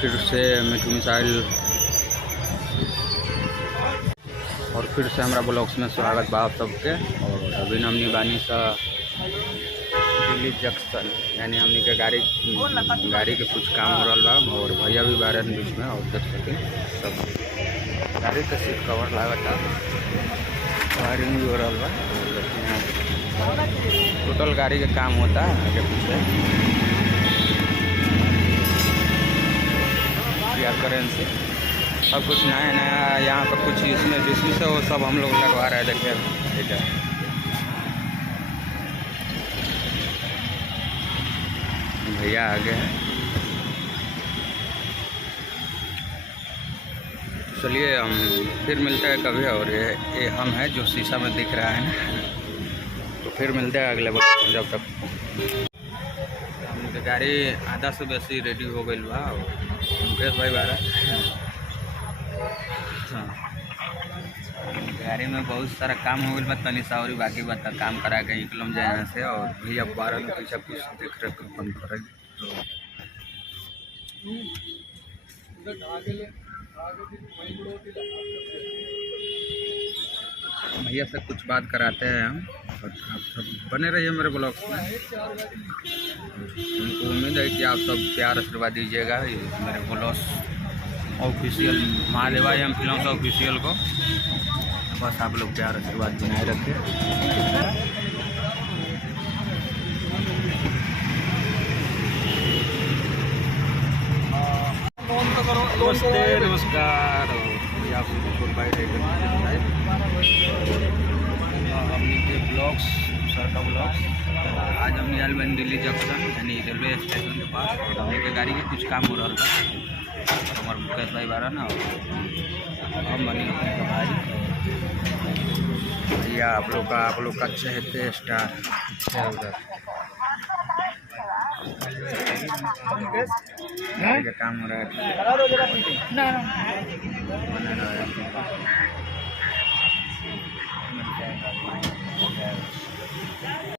फिर से मिठू मिसाइल और फिर से हमारा ब्लॉग्स में स्वागत बा आप सबके। और अभी हमनी बानी सा दिल्ली जंक्शन, यानी हमनी के गाड़ी के कुछ काम हो रहा बा और भैया भी बारे बीच में। और देख सके सब गाड़ी के सीट कवर लागता, वायरिंग भी हो रहा बा। टोटल गाड़ी के काम होता है आगे पीछे करेंसी सब कुछ नया नया यहाँ पर कुछ इसमें जिसमें से वो सब हम लोग लगवा रहे हैं। देखिए बेटा भैया आगे हैं। चलिए हम फिर मिलते हैं कभी। और ये हम हैं जो शीशा में दिख रहा है ना, तो फिर मिलते हैं अगले बार। जब तक हमने गाड़ी आधा से बेसी रेडी हो गई बा। मुकेश भाई बारा हाँ, गाड़ी में बहुत सारा काम हो गया, तनी सा और बाकी बात काम करा के निकलम जाए यहाँ से। और भैया बारह में पीछे कुछ देख रहे बंद करे भैया से कुछ बात कराते हैं हम। और आप सब बने रहिए मेरे ब्लॉग्स में। हमको उम्मीद है कि आप सब प्यार आशीर्वाद दीजिएगा मेरे blogs official Mahadeva M films official को। बस आप लोग प्यार आशीर्वाद बनाए रखें। नमस्ते नमस्कार। हमने के ब्लॉग्स सर का ब्लॉग्स आज हमने आल बन दिल्ली जंक्शन यानी रेलवे स्टेशन के पास। और हमने के गाड़ी के कुछ काम हो रहा था। हमारे मुकेश भाई बारा ना हम बनी अपने भाई भैया आप लोग का चहते स्टार उधर काम हो रहा है।